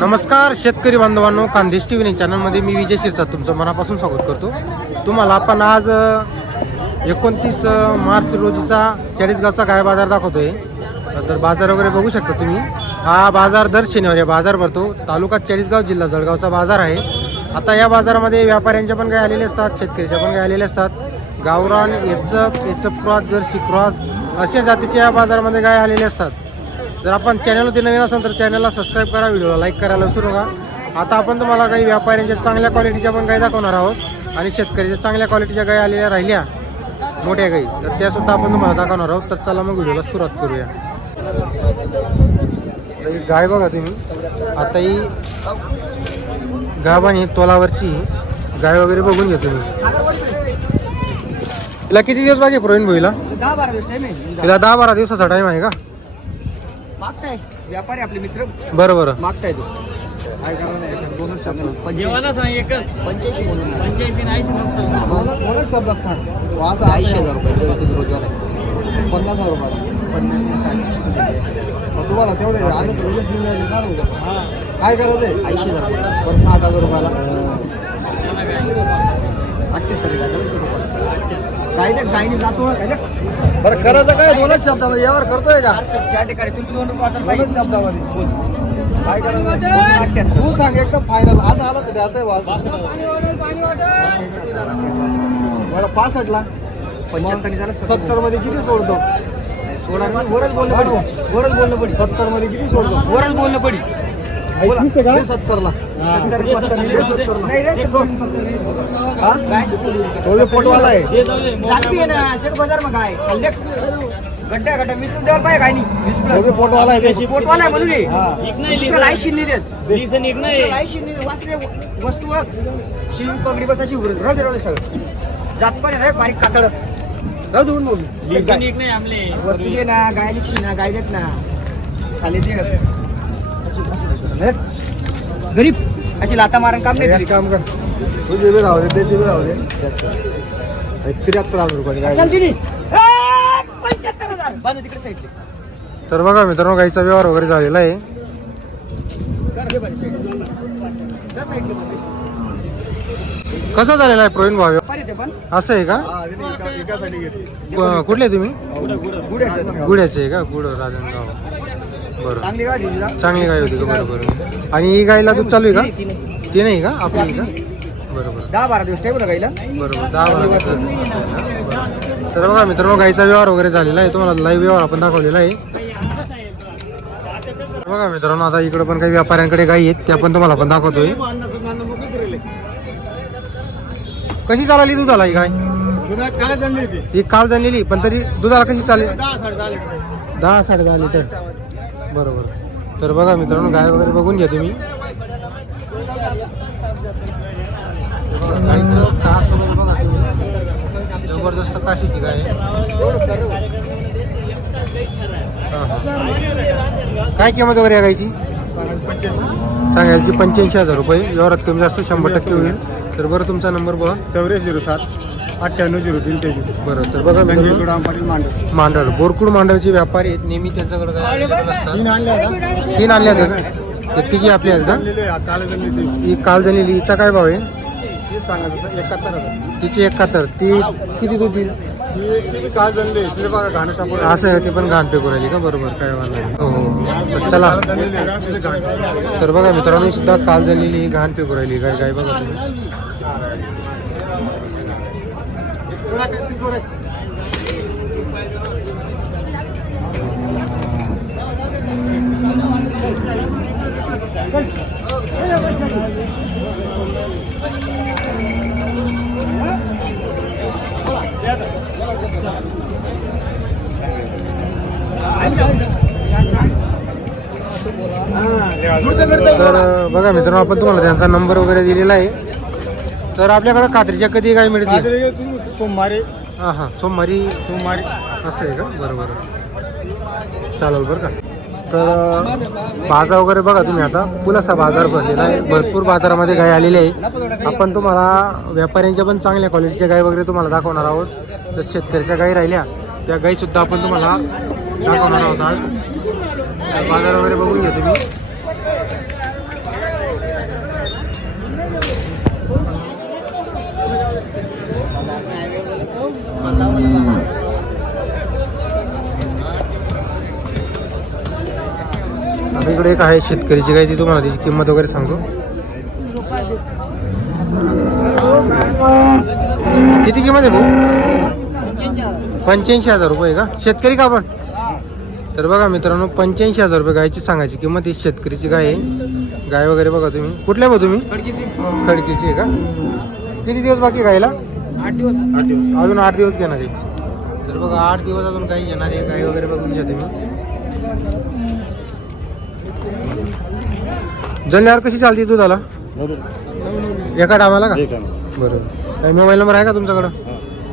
नमस्कार शेतकरी बांधवांनो खानदेश टी व्ही चॅनलमध्ये मी विजय शिरसाट तुमचं मनापासून स्वागत करतो. तुम्हाला आपण आज एकोणतीस मार्च रोजीचा चाळीसगावचा गाय बाजार दाखवतोय. तर बाजार वगैरे बघू शकता तुम्ही. हा बाजार दर शनिवारी बाजार भरतो. तालुका चाळीसगाव जिल्हा जळगावचा बाजार आहे. आता या बाजारामध्ये व्यापाऱ्यांच्या पण गाय आलेले असतात शेतकऱ्याच्या पण गाय आलेले असतात. गावरान एचप एचप क्रॉस जर्सी क्रॉस अशा जातीच्या या बाजारामध्ये गाय आलेले असतात. जर आपण चॅनलवरती नवीन असाल तर चॅनलला सबस्क्राईब करा व्हिडिओला लाईक करायला विसरू नका. आता आपण तुम्हाला काही व्यापाऱ्यांच्या चांगल्या क्वालिटीच्या पण गाय दाखवणार आहोत आणि शेतकऱ्याच्या चांगल्या क्वालिटीच्या गाय आलेल्या राहिल्या मोठ्या गाई. तर त्या सुद्धा आपण तुम्हाला दाखवणार आहोत. तर चला मग व्हिडिओला सुरुवात करूया. गाय बघा तुम्ही. आता ही गाभ आणि तोलावरची. गाय वगैरे बघून घ्या तुम्ही. तिला किती दिवस बाकी प्रवीण भाईला तिला दहा बारा दिवसाचा टाईम आहे का? मागताय? व्यापारी आपले मित्र? बरं बरं. मागताय तो. काय नाही दोनच शब्द जेवायला सांग एकच. पंच्याऐंशी बोलून पंच्याऐंशी नाही सांग दोनच शब्दात सांग. वाज ऐंशी हजार रुपये. रोजगार आहे. पन्नास हजार रुपये. पन्नास साठ. मग तुम्हाला तेवढे आले द्यायचे ना रोजगार. काय करायचं आहे? ऐंशी हजार रुपये. बरं साठ हजार रुपयाला. अठ्ठ्याहत्तर हजार काय नाही काय नाही जातो काय नाही. बरं करायचं काय? दोनच शब्दामध्ये यावर करतोय का? त्या ठिकाणी. तुम्ही दोन रुपयाचा दोनच शब्दामध्ये बोल. काय करायचं? तू सांग एकदम फायनल आज आला तर द्यायचं वाज बरं पासष्टला. सत्तरमध्ये किती सोडतो? सोडा. वरच बोलणं पडी. वरच बोलणं पडी. सत्तरमध्ये किती सोडतो? वरच बोलणं पडी. सत्तरला. पोटवाला आहे. गड्ड्या गड्ड्या वीस द्यायला पाहिजे काय? नाही पोटवाला आहे पोटवाला आहे. म्हणून ऐंशी वस्तू पगडी बसायची राहू दे सगळं. जात पण आहे बारीक कातड. बोल. नाही आपले वस्तू दे ना गाय लिखशी ना गाय देत ना. खाली दे. गरीब. अशी लाता मारण काम नाही काम कर. तुझे बी राहू दे त्याचे बी राहू दे. त्र्याहत्तर हजार रुपये तर बघा मित्रांनो गाईचा व्यवहार वगैरे झालेला आहे. कसा झालेला आहे प्रवीण भाऊ पण? असं आहे का? एकासाठी घेतली. क- कुठले तुम्ही? गुड्या गुड्याचे आहे का? गुड राजनगाव बरं. चांगली गाय दिली ना चांगली गाय होती का? बरोबर आणि ही गायला दूध चालू आहे का? ती नाही का? आपली आहे का? बरोबर. दहा बारा दिवस गाईला बरोबर. दहा बारा दिवस. तर बघा मित्रांनो गाईचा व्यवहार वगैरे झालेला आहे. तुम्हाला लाईव्ह व्यवहार आपण दाखवलेला आहे. तर बघा मित्रांनो आता इकडे पण काही व्यापाऱ्यांकडे गाई आहेत त्या पण तुम्हाला आपण दाखवतोय. कशी चालली दुधाला ही गाय? ही काल झालेली पण तरी दुधाला कशी चालेल? दहा साडे दहा लिटर. बरोबर. तर बघा मित्रांनो गाय वगैरे बघून घ्या तुम्ही. गाईचं कास वगैरे बघा तुम्ही. जबरदस्त काशीची गाय आहे. काय किंमत वगैरे आहे गायची? सांगायची पंच्याऐंशी हजार रुपये व्यवहारात कमी जास्त शंभर टक्के होईल. तर बरं तुमचा नंबर बघा. चौऱ्याऐंशी झिरो सात अठ्ठ्याण्णव झिरो तीन तेवीस. बरं तर बघा मांडव मांडर बोरकुड मांडरचे व्यापारी आहेत. नेहमी त्यांच्याकडे काय available तीन असतात आणले आता तीन आणल्या होत्या का? ते तिघी आपल्या आहेत का? आणलेले आहे, काल जमले ते ही काल झालेली हिचा काय भाव आहे? सांगा तसं एकाहत्तर हजार. तिची एकाहत्तर. ती किती दूध देईल? असं आहे ते पण घाण पेकू राहिली का? बरोबर काय वाला नाही. हो हो. चला. तर बघा मित्रांनो सुद्धा काल झालेली ही घाण पेकू राहिली काय काय बघा तुम्ही. तर बघा मित्रांनो आपण तुम्हाला त्यांचा नंबर वगैरे दिलेला आहे. तर आपल्याकडे खात्रीच्या कधी काय तुम्ही सोमवारी. हां हां सोमवारी. सोमवारी. असं आहे का? बरोबर चालेल बरं का. तर बाजार वगैरे बघा तुम्ही आता. पुलासा बाजार भरलेला आहे. भरपूर बाजारामध्ये गाय आलेली आहे. आपण तुम्हाला व्यापाऱ्यांच्या पण चांगल्या क्वालिटीच्या गाय वगैरे तुम्हाला दाखवणार आहोत. तर शेतकऱ्याच्या गायी राहिल्या त्या गायीसुद्धा आपण तुम्हाला दाखवणार आहोत बाजार वगैरे बघून घ्या तुम्ही. इकडे एक आहे शेतकरीची गाय ती तुम्हाला त्याची किंमत वगैरे सांगतो. किती किंमत आहे भाऊ? पंच्याऐंशी हजार रुपये का? शेतकरी का आपण? तर बघा मित्रांनो पंच्याऐंशी हजार रुपये गायची सांगायची किंमत ही शेतकरीची गाय आहे. गाय वगैरे बघा तुम्ही. कुठल्या बघ तुम्ही? खडकीची आहे का? किती दिवस बाकी गायला? आठ दिवस आठ दिवस. अजून आठ दिवस घेणार आहे. तर बघा आठ दिवस अजून काही घेणार आहे. गाय वगैरे बघून घ्या तुम्ही. जल्ल्यावर कशी चालते दुधाला? एका डावाला का? बरोबर. काही मोबाईल नंबर आहे का तुमच्याकडं?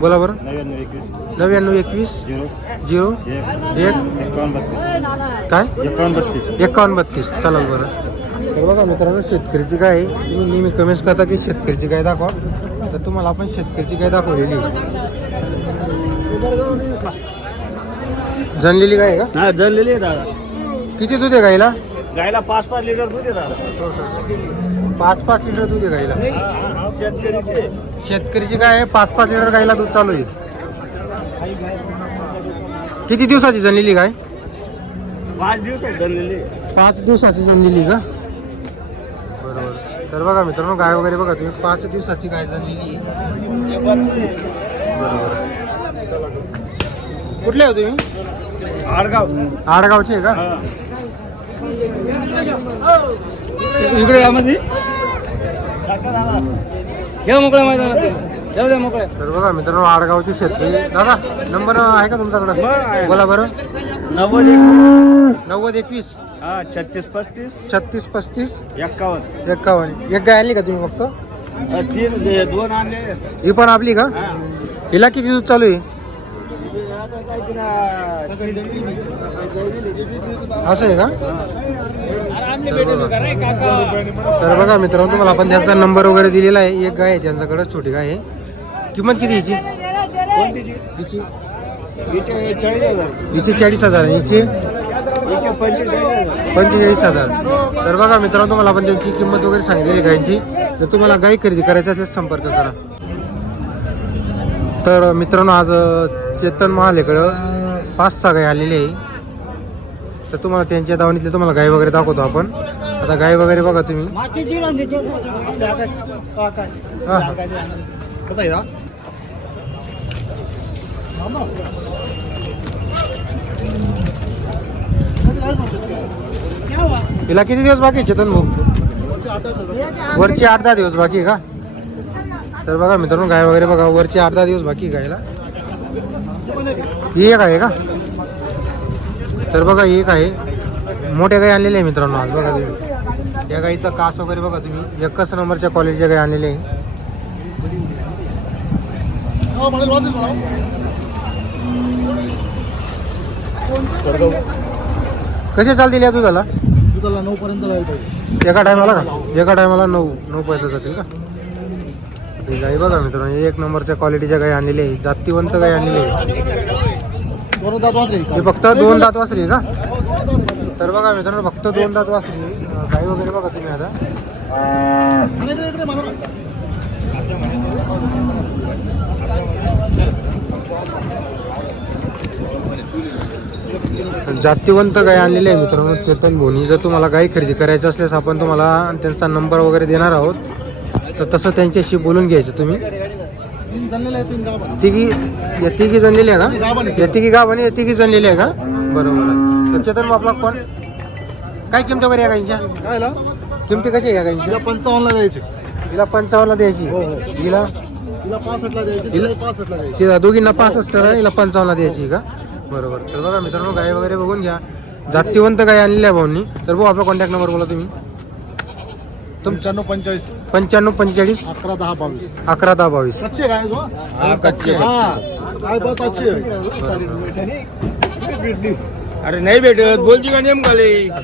बोला बरं. नव्याण्णव एकवीस. झिरो. एक. काय? एकावन्न बत्तीस. एकावन्न बत्तीस. चालेल बरं. तर बघा मित्रांनो शेतकरीची गाय. तुम्ही नेहमी कमेंट्स करता की शेतकरीची गाय दाखवा. तर तुम्हाला आपण शेतकरीची गाय दाखवलेली. जनलेली गाय आहे का? हा जळलेली आहे दादा. किती दूध आहे गाईला गायला पाच पाच लिटर दूध दादा. पाच पाच लिटर दूध आहे गाईला शेतकरीचे. शेतकरीची गाय आहे? पाच पाच लिटर गाईला दूध चालू आहे. किती दिवसाची जनलेली गाय? पाच दिवस आहे. जळलेली पाच दिवसाची जनलेली का? बरोबर. तर बघा मित्रांनो गाय वगैरे बघा तुम्ही. पाच दिवसाची गाय जनलेली आहे. बरोबर. कुठले हो तुम्ही? आडगाव. आडगावचे आहे का? इकडे यामध्ये घ्या मोकळ्या मैदानात. जाऊ द्या मोकळ्या. तर बघा मित्रांनो आडगावचे शेतकरी. दादा नंबर आहे का तुमच्याकडे. बोला बरं. नव्वद एक. नव्वद एकवीस. हा छत्तीस पस्तीस. छत्तीस पस्तीस. एक्कावन्न. एक्कावन्न. एक गाय आणली का तुम्ही फक्त? हा, तीन दोन आणले. ही पण आपली का? हा. हिला किती दूध चालू आहे? असं आहे का? तर बघा. मित्रांनो तुम्हाला आपण त्यांचा नंबर वगैरे दिलेला आहे. एक गाय आहे त्यांच्याकडे छोटी गाय आहे. किंमत किती याची? हिची हिचे चाळीस हजार. हिचे पंचेचाळीस हजार. तर बघा मित्रांनो तुम्हाला आपण त्यांची किंमत वगैरे सांगितलेली गायची. तर तुम्हाला गाय खरेदी करायची असेल संपर्क करा. तर मित्रांनो आज चेतन महालेकडं पाच सहा गाय आलेली आहे. तर तुम्हाला त्यांच्या दावणीतले तुम्हाला गाय वगैरे दाखवतो आपण. आता गाय वगैरे बघा तुम्ही. हा. हिला किती दिवस बाकी चेतन भाऊ? वरची आठ दहा दिवस बाकी आहे का? तर बघा मित्रांनो गाय वगैरे बघा वरची आठ दहा दिवस बाकी गायला. ही एक आहे का? तर बघा ही एक आहे. मोठ्या गाई आणलेल्या आहे मित्रांनो आज बघा तुम्ही. या गाईचा कास वगैरे बघा तुम्ही. एकच नंबरच्या क्वालिटीच्या गाई आणलेल्या आहे. कसे चालतील या दुधाला? दुधाला नऊ पर्यंत एका टायमाला का? एका टायमाला नऊ नऊ पर्यंत जातील का? ती गाई बघा मित्रांनो एक नंबरच्या क्वालिटीच्या गाई आणलेली आहे. जातीवंत गाई आणलेली आहे. हे फक्त दोन दात वासरी आहे का? तर बघा मित्रांनो फक्त दोन दात वासरी गाई वगैरे बघा तुम्ही आता. जातीवंत गाय आणलेली आहे मित्रांनो चेतन भोनी जर तुम्हाला गाय खरेदी करायची असल्यास आपण तुम्हाला त्यांचा नंबर वगैरे देणार आहोत. तर तसं त्यांच्याशी बोलून घ्यायचं तुम्ही. आहे तिघी या तिघी जणलेली आहे का या तिघी गाव आणि या तिघी जणलेली आहे का? बरोबर आहे. तर चेतन बापला कोण काय किमती वगैरे काय ला? किमती कशी आहे तिला पंचावन्नला द्यायची. हिला पंचावन्नला द्यायची. हो, हो. हिला? तिला दोघींना पासष्ट आहे हिला पंचावन्नला द्यायची का? बरोबर. तर बघा मित्रांनो गाय वगैरे बघून घ्या. जातीवंत गाय आणलेल्या आहे भाऊंनी. तर भाऊ आपला कॉन्टॅक्ट नंबर बोला तुम्ही. तुम पंच्याण्णव पंचेचाळीस. पंच्याण्णव पंचेचाळीस? अकरा दहा बावीस. अकरा दहा बावीस. कच्चे काय हा, कच्चे. आहे. हा काय बात अच्छी अरे नाही भेटत बोलची का नेम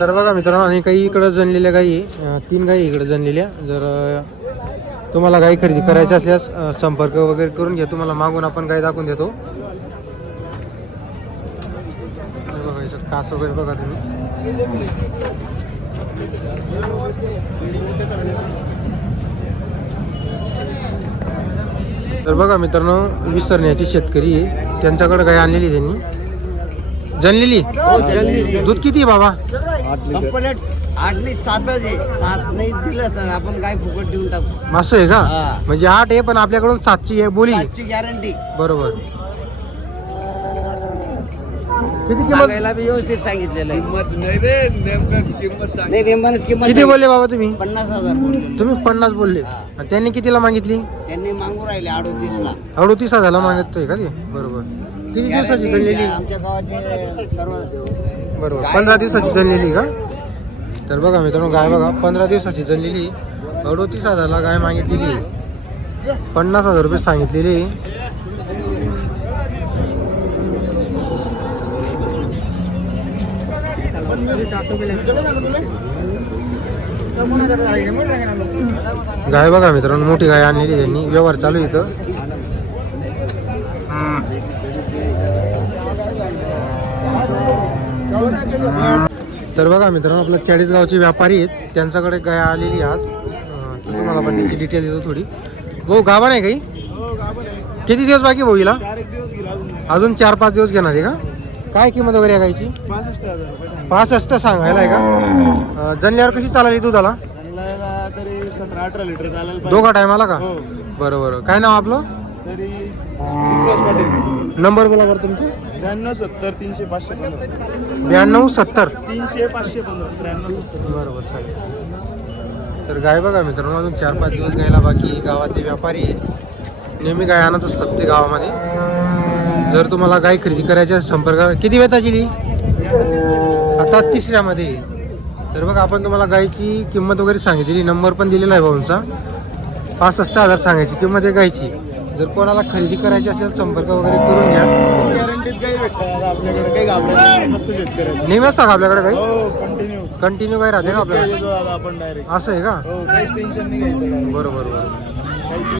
तर बघा मित्रांनो आणि काही इकडं जनलेल्या गायी. अं, तीन गायी इकडं जनलेल्या. जर अं, तुम्हाला गाई खरेदी करायची असल्यास अं, संपर्क वगैरे करून घ्या. तुम्हाला मागून आपण गाय दाखवून देतो. हे बघा याचं कास वगैरे बघा तुम्ही. तर बघा मित्रांनो विसरण्याची शेतकरी आहे. त्यांच्याकडे गाय आणलेली त्यांनी. जनलेली? दूध किती आहे बाबा? आठ नाही सातच आहे. सात नाही दिलं तर आपण काय फुकट देऊन टाकू. असं आहे का. म्हणजे आठ आहे पण आपल्याकडून सातची आहे बोली. गॅरंटी बरोबर. किती किंमत? बी व्यवस्थित सांगितलेलं आहे. किंमत नाही रे नेमकं किंमत सांग. नाही नेमकच किंमत किती. बोलले बाबा तुम्ही? पन्नास हजार बोलले. तुम्ही पन्नास बोलले. आणि त्यांनी कितीला मागितली? त्यांनी मागू राहिले अडोतीस ला अडोतीस हजारला मागतोय का ते? बरोबर. किती दिवसाची जणलेली आमच्या गावाचे सर्व बरोबर. पंधरा दिवसाची जणलेली का? तर बघा मित्रांनो गाय बघा. पंधरा दिवसाची जणलेली अडोतीस हजारला गाय मागितलेली. आहे. पन्नास हजार रुपये सांगितलेले. गाय बघा मित्रांनो मोठी गाय आणलेली त्यांनी. व्यवहार चालू आहे इथं. तर बघा मित्रांनो आपलं चाळीसगावचे व्यापारी आहेत. त्यांच्याकडे गाय आलेली आज. तुम्हाला पण त्याची डिटेल देतो थोडी. भाऊ गाभा नाही काही? किती दिवस बाकी भाऊ हिला? चार एक दिवस गेला अजून. अजून चार पाच दिवस घेणार आहे का? काय किंमत वगैरे आहे गायची पासष्ट हजार रुपये सांगितले. पासष्ट सांगायला आहे का? अं, जणल्यावर कशी चालाली दुधाला? चाललायला तरी सतरा अठरा लिटर चालायला पाहिजे. दोघा टायमाला का? हो. बरं बरं. काय नाव आपलं? तरी विश्वास पाटील. नंबर बोला बरं तुमचे? त्र्याण्णव सत्तर तीनशे पाचशे पंधरा. ब्याण्णव सत्तर. तीनशे पाचशे पंधरा. त्र्याण्णव सत्तर. बरोबर चालेल. तर गाय बघा मित्रांनो अजून चार पाच दिवस गायला बाकी गावातले व्यापारी. नेहमी गाय आणत असतात ते गावामध्ये. जर तुम्हाला गाय खरेदी करायची असेल, संपर्क. किती वेताची ली आता तिसऱ्यामध्ये. तर बघा आपण तुम्हाला गायची किंमत वगैरे सांगितलेली नंबर पण दिलेला आहे भाऊंचा. पासष्ट हजार सांगायची किंमत आहे गायची जर कोणाला खरेदी करायची असेल संपर्क वगैरे करून घ्या. काही काही नेहमी असता का आपल्याकडे काही कंटिन्यू काय राहते का आपल्याकडे? असं आहे का? हो. बरोबर बरोबर.